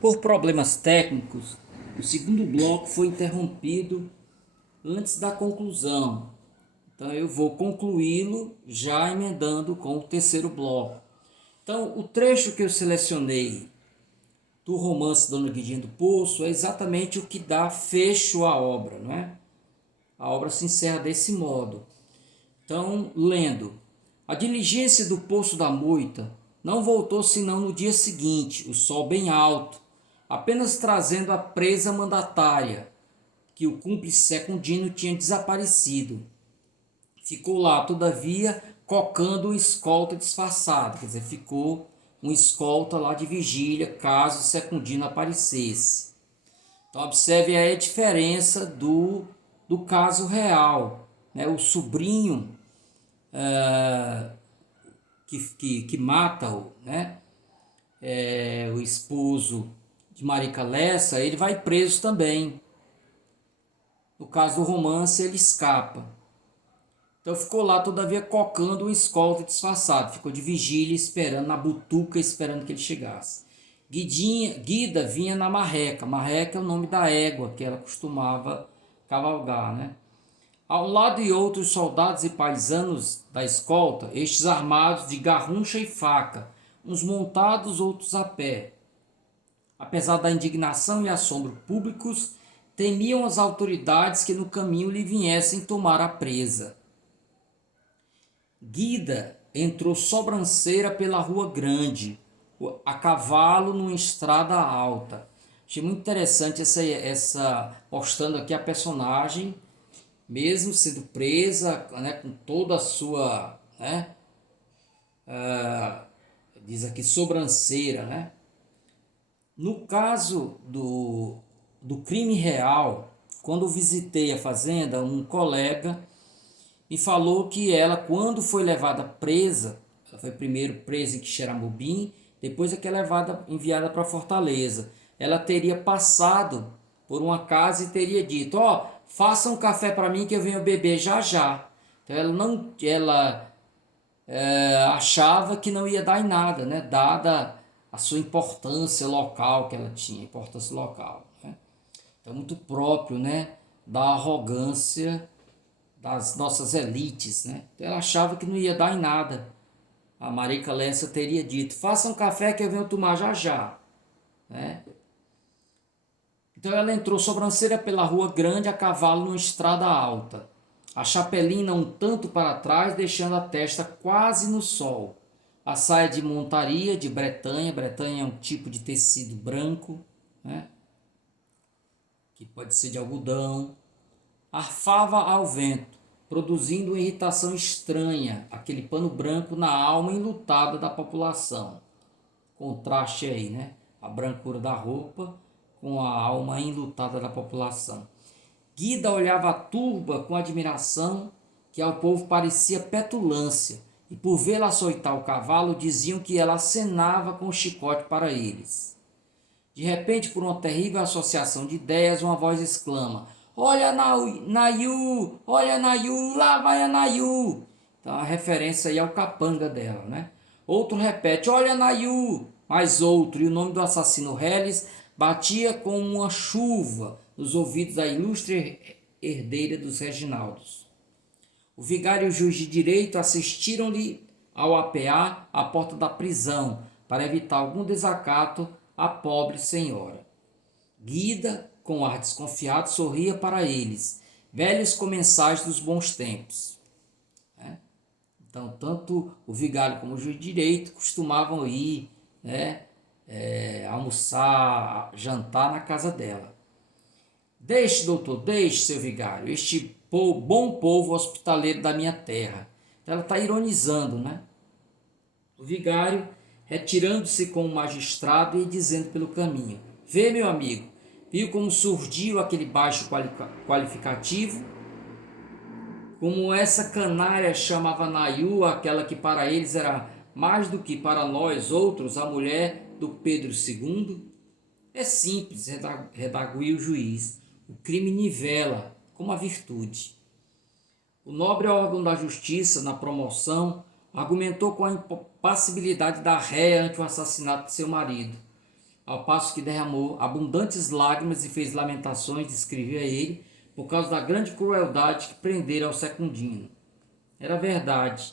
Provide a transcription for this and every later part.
Por problemas técnicos, o segundo bloco foi interrompido antes da conclusão. Então eu vou concluí-lo já emendando com o terceiro bloco. Então o trecho que eu selecionei do romance Dona Guidinha do Poço é exatamente o que dá fecho à obra, não é? A obra se encerra desse modo. Então, lendo: a diligência do Poço da Moita não voltou senão no dia seguinte, o sol bem alto, apenas trazendo a presa mandatária, que o cúmplice Secundino tinha desaparecido. Ficou lá, todavia, cocando um escolta disfarçado, quer dizer, ficou um escolta lá de vigília caso Secundino aparecesse. Então, observe aí a diferença do caso real, né? O sobrinho que mata né? O esposo de Marica Lessa, ele vai preso também. No caso do romance, ele escapa. Então ficou lá, todavia, cocando um escolta disfarçado. Ficou de vigília, esperando, na butuca, esperando que ele chegasse. Guida vinha na marreca. Marreca é o nome da égua que ela costumava cavalgar, né? Ao lado de outros soldados e paisanos da escolta, estes armados de garruncha e faca, uns montados, outros a pé. Apesar da indignação e assombro públicos, temiam as autoridades que no caminho lhe viessem tomar a presa. Guida entrou sobranceira pela Rua Grande, a cavalo numa estrada alta. Achei muito interessante essa mostrando aqui a personagem, mesmo sendo presa, né, com toda a sua, né, diz aqui sobranceira, né? No caso do crime real, quando visitei a fazenda, um colega me falou que ela, quando foi levada presa, ela foi primeiro presa em Quixeramobim, depois é que é levada, enviada para Fortaleza. Ela teria passado por uma casa e teria dito: ó, faça um café para mim que eu venho beber já já. Então ela não, ela achava que não ia dar em nada, né? Dada a sua importância local que ela tinha, importância local, né? Então muito próprio, né, da arrogância das nossas elites, né? Então ela achava que não ia dar em nada. A Marica Lessa teria dito: faça um café que eu venho tomar já já, né? Então ela entrou sobranceira pela Rua Grande a cavalo numa estrada alta, a chapelina um tanto para trás, deixando a testa quase no sol. A saia de montaria de Bretanha, Bretanha é um tipo de tecido branco, né? Que pode ser de algodão, arfava ao vento, produzindo uma irritação estranha, aquele pano branco na alma enlutada da população. Contraste aí, né? A brancura da roupa com a alma enlutada da população. Guida olhava a turba com admiração, que ao povo parecia petulância, e por vê-la açoitar o cavalo, diziam que ela acenava com o chicote para eles. De repente, por uma terrível associação de ideias, uma voz exclama: olha Nayu, olha Nayu, lá vai a Nayu. Então a referência aí ao capanga dela, né? Outro repete: olha Nayu, mais outro, e o nome do assassino Reles batia como uma chuva nos ouvidos da ilustre herdeira dos Reginaldos. O vigário e o juiz de direito assistiram-lhe ao apear à porta da prisão para evitar algum desacato à pobre senhora. Guida, com ar desconfiado, sorria para eles, velhos comensais dos bons tempos. Então, tanto o vigário como o juiz de direito costumavam ir, né, almoçar, jantar na casa dela. Deixe, doutor, deixe, seu vigário, este bom povo hospitaleiro da minha terra. Então, ela está ironizando, né? O vigário, retirando-se com o magistrado e dizendo pelo caminho: vê, meu amigo, viu como surgiu aquele baixo qualificativo? Como essa canária chamava Nayu, aquela que para eles era mais do que para nós outros a mulher do Pedro II? É simples, redarguiu o juiz. O crime nivela, como a virtude. O nobre órgão da justiça, na promoção, argumentou com a impassibilidade da réia ante o assassinato de seu marido. ao passo que derramou abundantes lágrimas e fez lamentações, descrevia ele, por causa da grande crueldade que prenderam ao Secundino. Era verdade.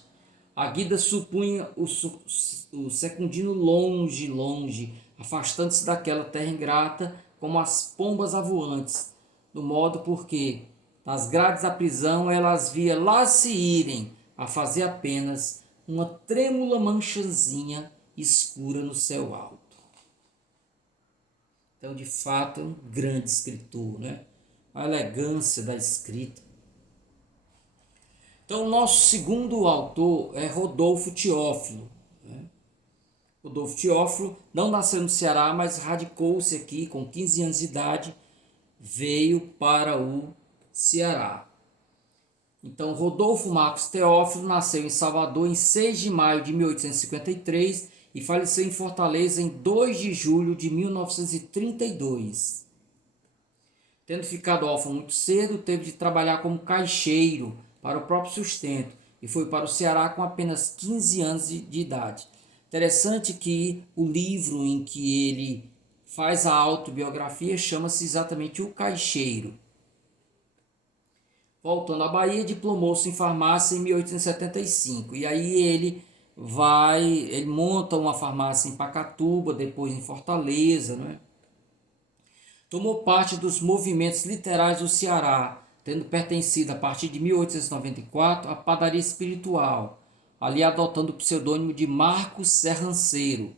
A Guida supunha o Secundino longe, longe, afastando-se daquela terra ingrata como as pombas avoantes, do modo porque, nas grades da prisão, ela as via lá se irem, a fazer apenas uma trêmula manchazinha escura no céu alto. Então, de fato, é um grande escritor, né? A elegância da escrita. Então, o nosso segundo autor é Rodolfo Teófilo. Né? Rodolfo Teófilo não nasceu no Ceará, mas radicou-se aqui com 15 anos de idade, veio para o Ceará. Então, Rodolfo Marcos Teófilo nasceu em Salvador em 6 de maio de 1853 e faleceu em Fortaleza em 2 de julho de 1932. Tendo ficado órfão muito cedo, teve de trabalhar como caixeiro para o próprio sustento e foi para o Ceará com apenas 15 anos de idade. Interessante que o livro em que ele faz a autobiografia chama-se exatamente O Caixeiro. Voltando à Bahia, diplomou-se em farmácia em 1875 e aí ele monta uma farmácia em Pacatuba, depois em Fortaleza, né? Tomou parte dos movimentos literários do Ceará, tendo pertencido a partir de 1894 à Padaria Espiritual, ali adotando o pseudônimo de Marcos Serranceiro.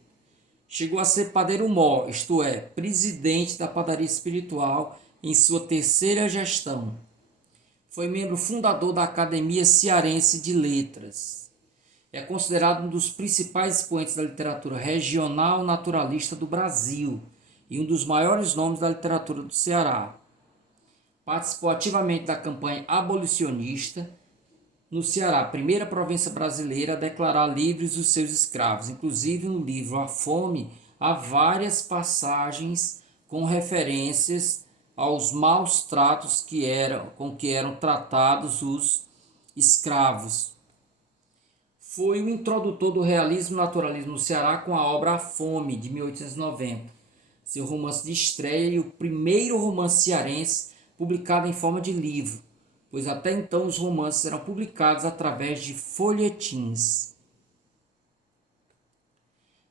Chegou a ser padeiro-mor, isto é, presidente da Padaria Espiritual em sua terceira gestão. Foi membro fundador da Academia Cearense de Letras. É considerado um dos principais expoentes da literatura regional naturalista do Brasil e um dos maiores nomes da literatura do Ceará. Participou ativamente da campanha abolicionista no Ceará, primeira província brasileira a declarar livres os seus escravos. Inclusive, no livro A Fome, há várias passagens com referências aos maus tratos com que eram tratados os escravos. Foi o introdutor do realismo e naturalismo no Ceará com a obra A Fome, de 1890. Seu romance de estreia e o primeiro romance cearense publicado em forma de livro, pois até então os romances eram publicados através de folhetins.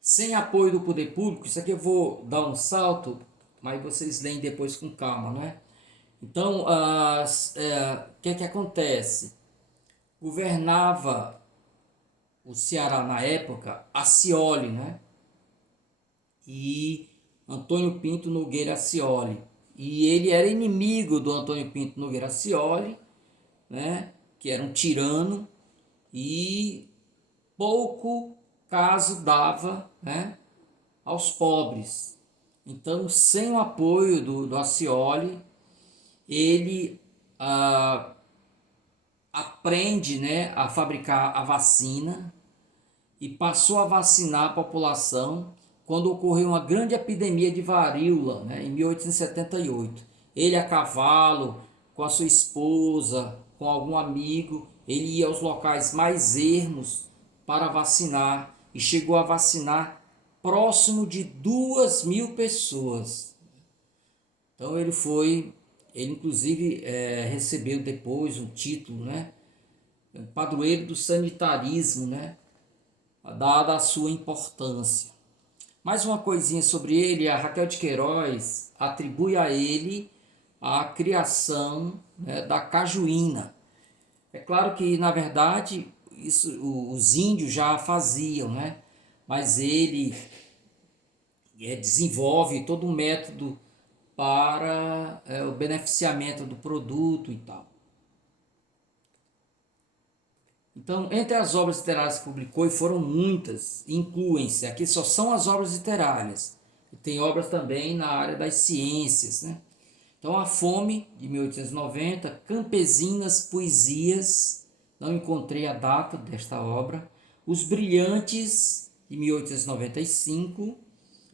Sem apoio do poder público, isso aqui eu vou dar um salto, mas vocês leem depois com calma, né? Então, o que acontece? Governava o Ceará na época Accioli, né? E Antônio Pinto Nogueira Accioli. E ele era inimigo do Antônio Pinto Nogueira Accioli, né? Que era um tirano e pouco caso dava, né, aos pobres. Então, sem o apoio do Accioli, ele aprende, né, a fabricar a vacina e passou a vacinar a população quando ocorreu uma grande epidemia de varíola, né, em 1878. Ele a cavalo, com a sua esposa, com algum amigo, ele ia aos locais mais ermos para vacinar e chegou a vacinar próximo de 2.000 pessoas. Então ele inclusive recebeu depois um título, né, padroeiro do sanitarismo, né, dada a sua importância. Mais uma coisinha sobre ele, a Raquel de Queiroz atribui a ele a criação, né, da cajuína. É claro que, na verdade, isso os índios já faziam, né? Mas ele desenvolve todo um método para o beneficiamento do produto e tal. Então, entre as obras literárias que publicou, e foram muitas, incluem-se, aqui só são as obras literárias, e tem obras também na área das ciências, né? Então, A Fome, de 1890, Campesinas Poesias, não encontrei a data desta obra, Os Brilhantes, de 1895,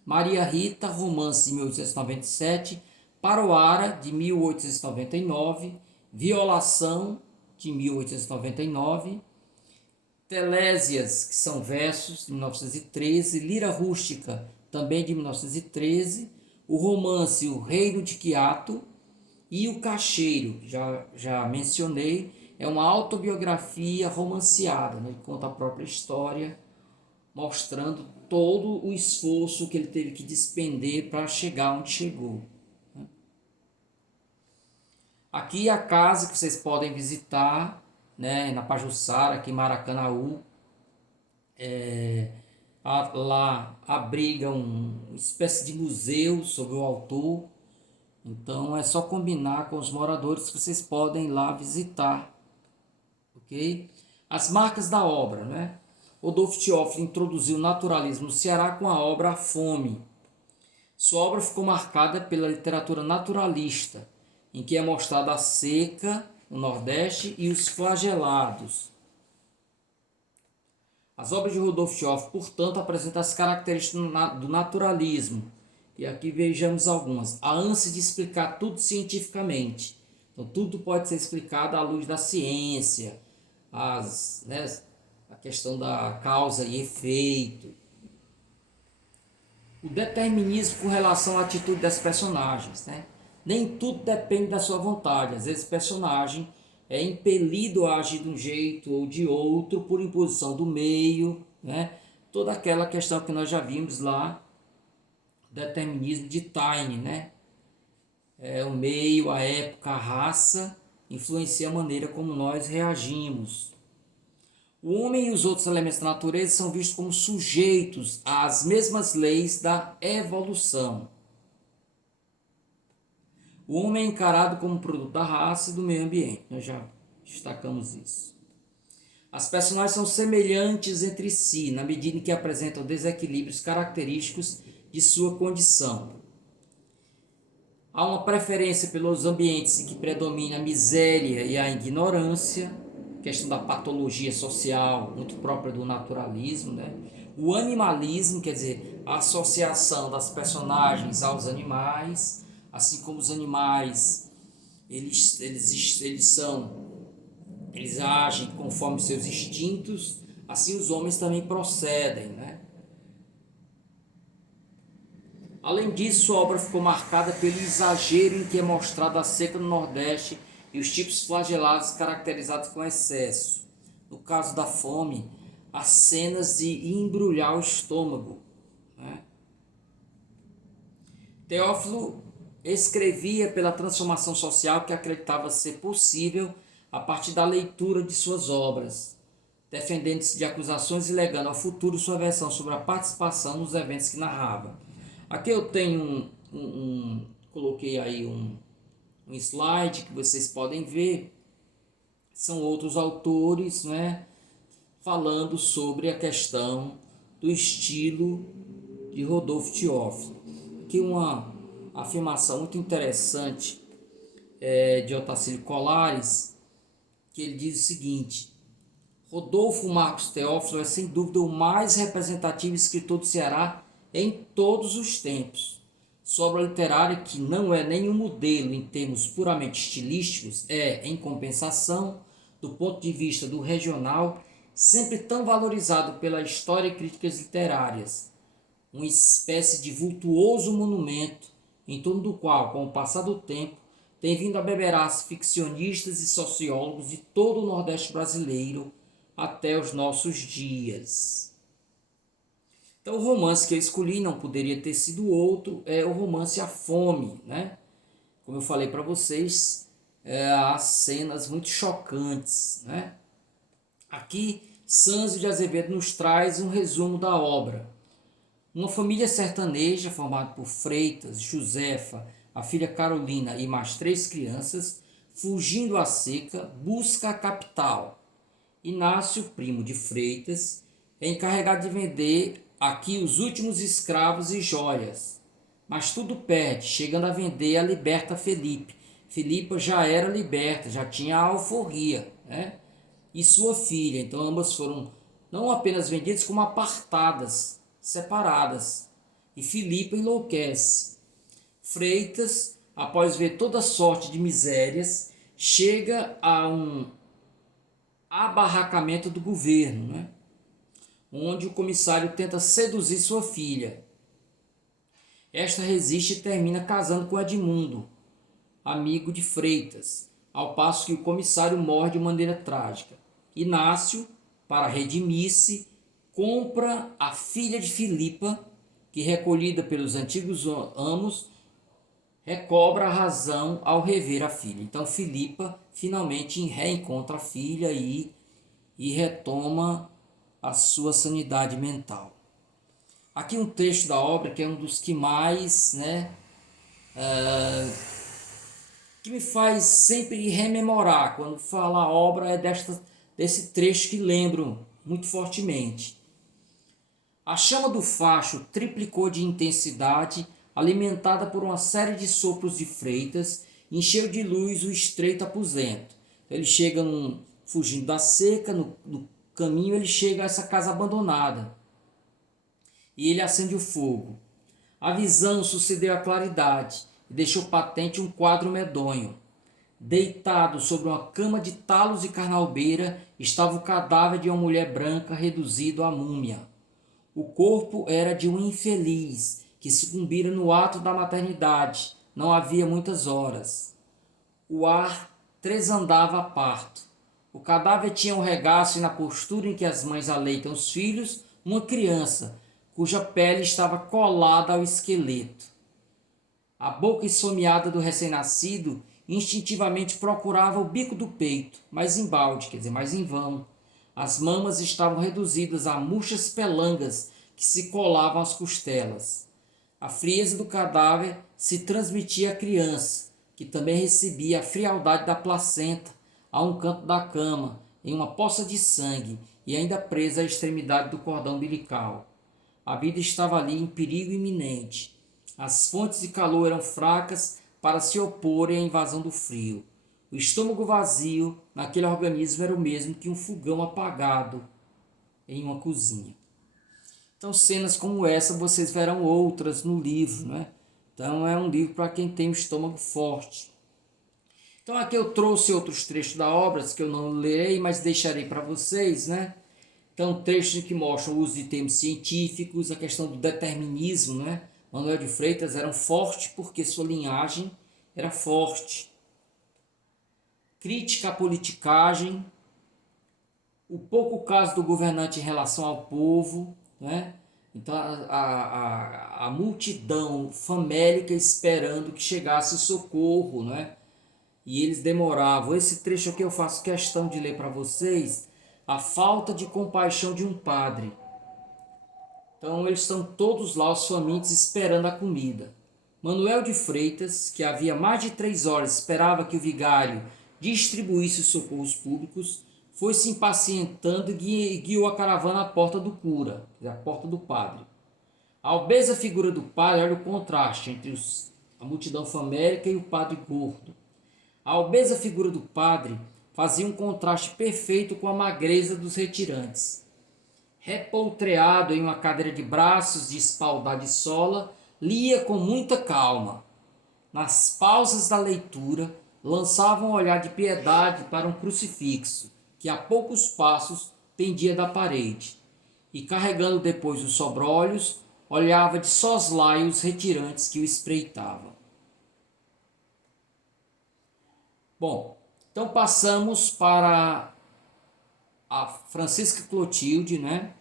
Maria Rita, Romance, de 1897, Paroara, de 1899, Violação, de 1899, Telésias, que são versos, de 1913, Lira Rústica, também de 1913, o romance O Reino de Quiato e O Cacheiro, já mencionei, é uma autobiografia romanceada, né? Ele conta a própria história, mostrando todo o esforço que ele teve que despender para chegar onde chegou. Aqui é a casa que vocês podem visitar, né, na Pajuçara, aqui em Maracanaú. Lá abriga uma espécie de museu sobre o autor. Então é só combinar com os moradores que vocês podem ir lá visitar. Ok? As marcas da obra, né? Rodolfo Teófilo introduziu o naturalismo no Ceará com a obra A Fome. Sua obra ficou marcada pela literatura naturalista, em que é mostrada a seca, o Nordeste e os flagelados. As obras de Rodolfo Teófilo, portanto, apresentam as características do naturalismo. E aqui vejamos algumas. A ânsia de explicar tudo cientificamente. Então, tudo pode ser explicado à luz da ciência, a questão da causa e efeito. O determinismo com relação à atitude das personagens, né? Nem tudo depende da sua vontade. Às vezes o personagem é impelido a agir de um jeito ou de outro por imposição do meio, né? Toda aquela questão que nós já vimos lá, determinismo de Taine, né? O meio, a época, a raça influencia a maneira como nós reagimos. O homem e os outros elementos da natureza são vistos como sujeitos às mesmas leis da evolução. O homem é encarado como produto da raça e do meio ambiente. Nós já destacamos isso. As personagens são semelhantes entre si, na medida em que apresentam desequilíbrios característicos de sua condição. Há uma preferência pelos ambientes em que predomina a miséria e a ignorância, questão da patologia social, muito própria do naturalismo, né? O animalismo, quer dizer, a associação das personagens aos animais, assim como os animais, eles agem conforme seus instintos, assim os homens também procedem, né? Além disso, a obra ficou marcada pelo exagero em que é mostrada a seca no Nordeste e os tipos flagelados caracterizados com excesso. No caso da fome, as cenas de embrulhar o estômago, né? Teófilo escrevia pela transformação social que acreditava ser possível a partir da leitura de suas obras, defendendo-se de acusações e legando ao futuro sua versão sobre a participação nos eventos que narrava. Aqui eu tenho coloquei aí um slide que vocês podem ver. São outros autores, né, falando sobre a questão do estilo de Rodolfo Teófilo. Aqui uma afirmação muito interessante de Otacílio Colares, que ele diz o seguinte: Rodolfo Marcos Teófilo é sem dúvida o mais representativo escritor do Ceará em todos os tempos. Sua obra literária, que não é nenhum modelo em termos puramente estilísticos, é, em compensação, do ponto de vista do regional, sempre tão valorizado pela história e críticas literárias. Uma espécie de vultuoso monumento, em torno do qual, com o passar do tempo, tem vindo a beberar-se ficcionistas e sociólogos de todo o Nordeste brasileiro até os nossos dias. Então, o romance que eu escolhi, não poderia ter sido outro, é o romance A Fome, né? Como eu falei para vocês, há cenas muito chocantes, né? Aqui, Sânzio de Azevedo nos traz um resumo da obra. Uma família sertaneja, formada por Freitas, Josefa, a filha Carolina e mais 3 crianças, fugindo à seca, busca a capital. Inácio, primo de Freitas, é encarregado de vender aqui os últimos escravos e joias, mas tudo perde, chegando a vender a liberta Felipe. Filipa já era liberta, já tinha a alforria, né? E sua filha. Então ambas foram não apenas vendidas, como apartadas, separadas. E Filipa enlouquece. Freitas, após ver toda sorte de misérias, chega a um abarracamento do governo, né? Onde o comissário tenta seduzir sua filha. Esta resiste e termina casando com Edmundo, amigo de Freitas, ao passo que o comissário morre de maneira trágica. Inácio, para redimir-se, compra a filha de Filipa, que, recolhida pelos antigos amos, recobra a razão ao rever a filha. Então Filipa finalmente reencontra a filha e retoma a sua sanidade mental. Aqui um trecho da obra que é um dos que mais, que me faz sempre rememorar. Quando falo a obra é desse trecho que lembro muito fortemente. A chama do facho triplicou de intensidade, alimentada por uma série de sopros de Freitas, encheu de luz o estreito aposento. Ele chega fugindo da seca, no caminho ele chega a essa casa abandonada. E ele acende o fogo. A visão sucedeu à claridade e deixou patente um quadro medonho. Deitado sobre uma cama de talos e carnalbeira estava o cadáver de uma mulher branca reduzido à múmia. O corpo era de um infeliz que sucumbira no ato da maternidade. Não havia muitas horas. O ar tresandava a parto. O cadáver tinha um regaço e, na postura em que as mães aleitam os filhos, uma criança, cuja pele estava colada ao esqueleto. A boca esfomeada do recém-nascido instintivamente procurava o bico do peito, mas embalde, mas em vão. As mamas estavam reduzidas a murchas pelangas que se colavam às costelas. A frieza do cadáver se transmitia à criança, que também recebia a frialdade da placenta a um canto da cama, em uma poça de sangue e ainda presa à extremidade do cordão umbilical. A vida estava ali em perigo iminente. As fontes de calor eram fracas para se oporem à invasão do frio. O estômago vazio naquele organismo era o mesmo que um fogão apagado em uma cozinha. Então, cenas como essa vocês verão outras no livro, né? Então, é um livro para quem tem o estômago forte. Então, aqui eu trouxe outros trechos da obra que eu não lerei, mas deixarei para vocês, né? Então, trechos que mostram o uso de termos científicos, a questão do determinismo, né? Manuel de Freitas era forte porque sua linhagem era forte. Crítica à politicagem, o pouco caso do governante em relação ao povo, né? Então a multidão famélica esperando que chegasse o socorro, né? E eles demoravam. Esse trecho aqui eu faço questão de ler para vocês. A falta de compaixão de um padre. Então eles estão todos lá, os famintos, esperando a comida. Manuel de Freitas, que havia mais de 3 horas esperava que o vigário distribuísse os socorros públicos, foi se impacientando e guiou a caravana à porta do cura, à porta do padre. A obesa figura do padre, olha o contraste entre a multidão famélica e o padre gordo. A obesa figura do padre fazia um contraste perfeito com a magreza dos retirantes. Repoltreado em uma cadeira de braços de espaldar de sola, lia com muita calma. Nas pausas da leitura, lançava um olhar de piedade para um crucifixo, que a poucos passos pendia da parede, e carregando depois os sobrolhos, olhava de soslaio os retirantes que o espreitavam. Bom, então passamos para a Francisca Clotilde, né?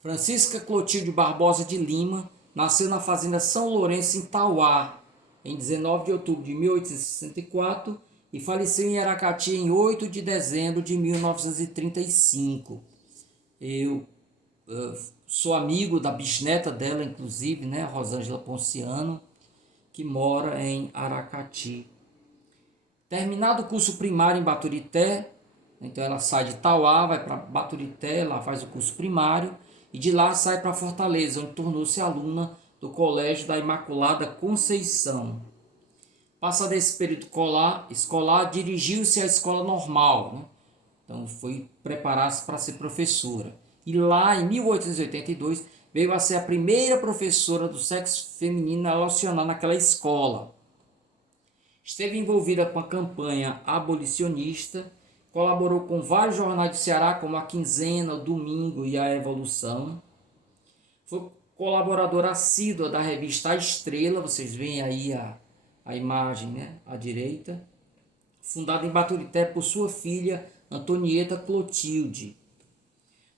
Francisca Clotilde Barbosa de Lima nasceu na fazenda São Lourenço, em Tauá, em 19 de outubro de 1864 e faleceu em Aracati em 8 de dezembro de 1935. Eu sou amigo da bisneta dela, inclusive, né, Rosângela Ponciano, que mora em Aracati. Terminado o curso primário em Baturité, então ela sai de Tauá, vai para Baturité, lá faz o curso primário, e de lá sai para Fortaleza, onde tornou-se aluna do Colégio da Imaculada Conceição. Passado esse período escolar dirigiu-se à escola normal, né? Então foi preparar-se para ser professora. E lá, em 1882, veio a ser a primeira professora do sexo feminino a lecionar naquela escola. Esteve envolvida com a campanha abolicionista, colaborou com vários jornais do Ceará, como a Quinzena, o Domingo e a Evolução. Foi colaboradora assídua da revista A Estrela, vocês veem aí a imagem, né, à direita, fundada em Baturité por sua filha Antonieta Clotilde.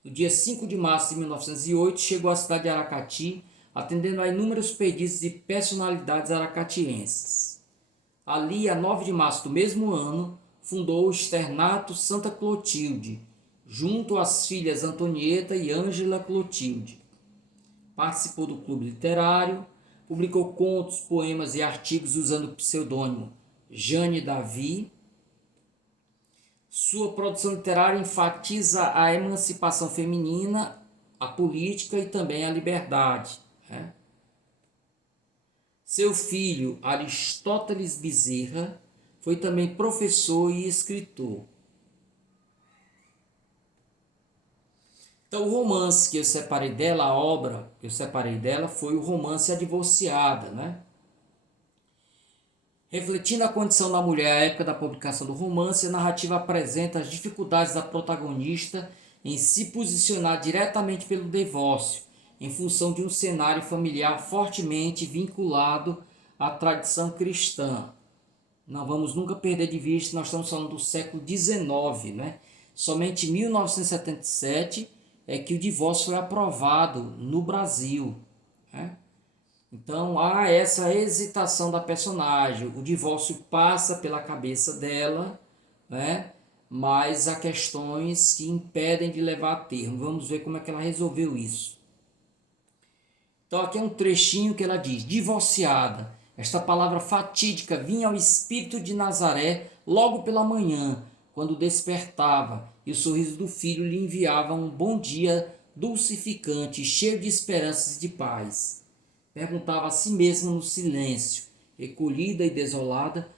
No dia 5 de março de 1908, chegou à cidade de Aracati, atendendo a inúmeros pedidos de personalidades aracatienses. Ali, a 9 de março do mesmo ano, fundou o Externato Santa Clotilde, junto às filhas Antonieta e Ângela Clotilde. Participou do clube literário, publicou contos, poemas e artigos usando o pseudônimo Jane Davi. Sua produção literária enfatiza a emancipação feminina, a política e também a liberdade, né? Seu filho, Aristóteles Bezerra, foi também professor e escritor. Então, o romance que eu separei dela, a obra que eu separei dela, foi o romance A Divorciada, né? Refletindo a condição da mulher à época da publicação do romance, a narrativa apresenta as dificuldades da protagonista em se posicionar diretamente pelo divórcio, em função de um cenário familiar fortemente vinculado à tradição cristã. Não vamos nunca perder de vista, nós estamos falando do século XIX, né? Somente em 1977 é que o divórcio foi aprovado no Brasil, né? Então há essa hesitação da personagem, o divórcio passa pela cabeça dela, né? Mas há questões que impedem de levar a termo. Vamos ver como é que ela resolveu isso. Então aqui é um trechinho que ela diz: divorciada. Esta palavra fatídica vinha ao espírito de Nazaré logo pela manhã, quando despertava, e o sorriso do filho lhe enviava um bom dia dulcificante, cheio de esperanças e de paz. Perguntava a si mesma no silêncio, recolhida e desolada,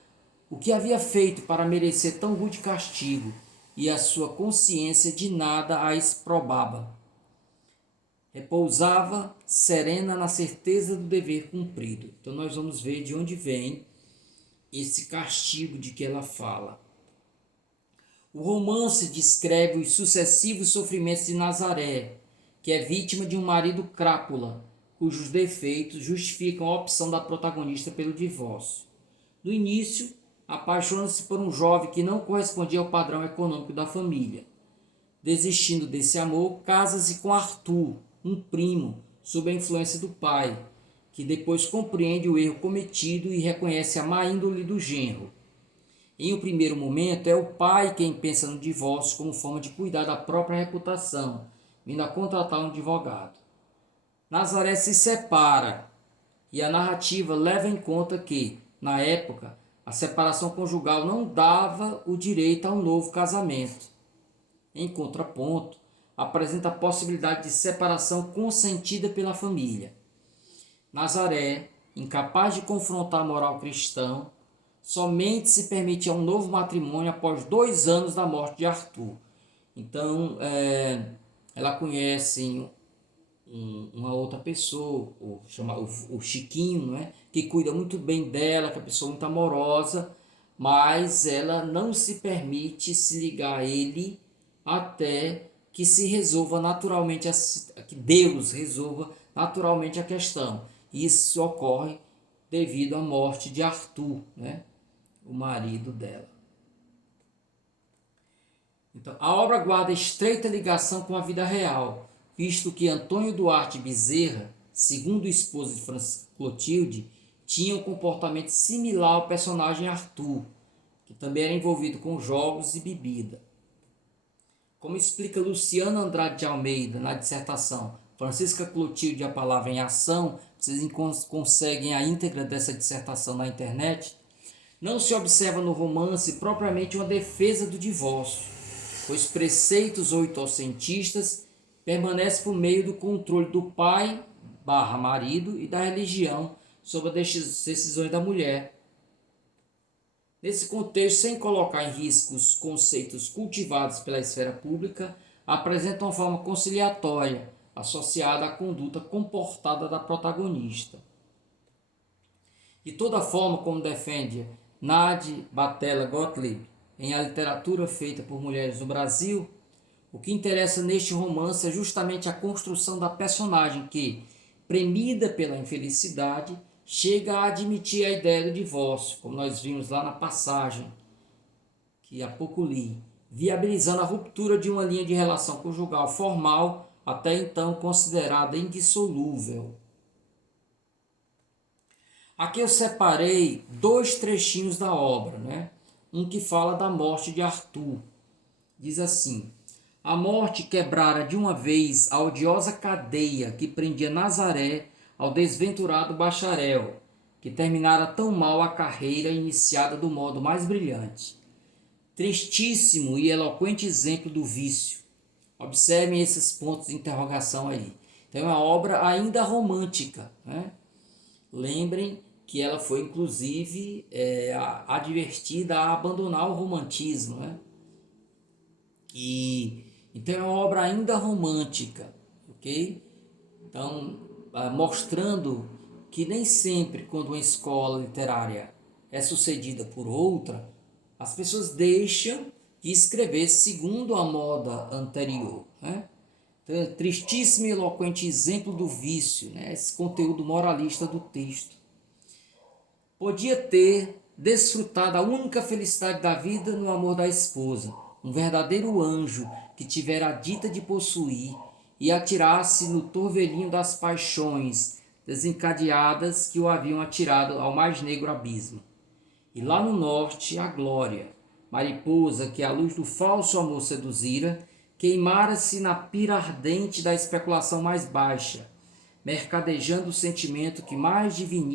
o que havia feito para merecer tão rude castigo, e a sua consciência de nada a exprobava. Repousava serena na certeza do dever cumprido. Então nós vamos ver de onde vem esse castigo de que ela fala. O romance descreve os sucessivos sofrimentos de Nazaré, que é vítima de um marido crápula, cujos defeitos justificam a opção da protagonista pelo divórcio. No início, apaixona-se por um jovem que não correspondia ao padrão econômico da família. Desistindo desse amor, casa-se com Arthur, um primo, sob a influência do pai, que depois compreende o erro cometido e reconhece a má índole do genro. Em um primeiro momento, é o pai quem pensa no divórcio como forma de cuidar da própria reputação, vindo a contratar um advogado. Nazaré se separa e a narrativa leva em conta que, na época, a separação conjugal não dava o direito a um novo casamento. Em contraponto, apresenta a possibilidade de separação consentida pela família. Nazaré, incapaz de confrontar a moral cristã, somente se permitia um novo matrimônio após 2 anos da morte de Arthur. Então, ela conhece uma outra pessoa, o Chiquinho, né, que cuida muito bem dela, que é uma pessoa muito amorosa, mas ela não se permite se ligar a ele até que se resolva naturalmente, que Deus resolva naturalmente a questão. Isso ocorre devido à morte de Arthur, né, o marido dela. Então, a obra guarda estreita ligação com a vida real, visto que Antônio Duarte Bezerra, segundo esposo de Francisca Clotilde, tinha um comportamento similar ao personagem Arthur, que também era envolvido com jogos e bebida. Como explica Luciano Andrade de Almeida na dissertação Francisca Clotilde, a palavra em ação, vocês conseguem a íntegra dessa dissertação na internet, não se observa no romance propriamente uma defesa do divórcio, pois preceitos oitocentistas permanecem por meio do controle do pai/marido e da religião sobre as decisões da mulher. Nesse contexto, sem colocar em risco os conceitos cultivados pela esfera pública, apresenta uma forma conciliatória, associada à conduta comportada da protagonista. De toda forma, como defende Nadi Batella Gottlieb, em A Literatura Feita por Mulheres no Brasil, O que interessa neste romance é justamente a construção da personagem que, premida pela infelicidade, chega a admitir a ideia do divórcio, como nós vimos lá na passagem que há pouco li, viabilizando a ruptura de uma linha de relação conjugal formal, até então considerada indissolúvel. Aqui eu separei 2 trechinhos da obra, né? Um que fala da morte de Arthur. Diz assim: a morte quebrara de uma vez a odiosa cadeia que prendia Nazaré ao desventurado bacharel, que terminara tão mal a carreira iniciada do modo mais brilhante. Tristíssimo e eloquente exemplo do vício. Observem esses pontos de interrogação aí. Então é uma obra ainda romântica, né? Lembrem que ela foi inclusive advertida a abandonar o romantismo, né? Então é uma obra ainda romântica, ok? Então, mostrando que nem sempre quando uma escola literária é sucedida por outra, as pessoas deixam de escrever segundo a moda anterior, né? Então, tristíssimo e eloquente exemplo do vício, né? Esse conteúdo moralista do texto. Podia ter desfrutado a única felicidade da vida no amor da esposa, um verdadeiro anjo que tivera a dita de possuir e atirasse no torvelinho das paixões desencadeadas que o haviam atirado ao mais negro abismo. E lá no norte, a glória, mariposa que a luz do falso amor seduzira, queimara-se na pira ardente da especulação mais baixa, mercadejando o sentimento que mais divinista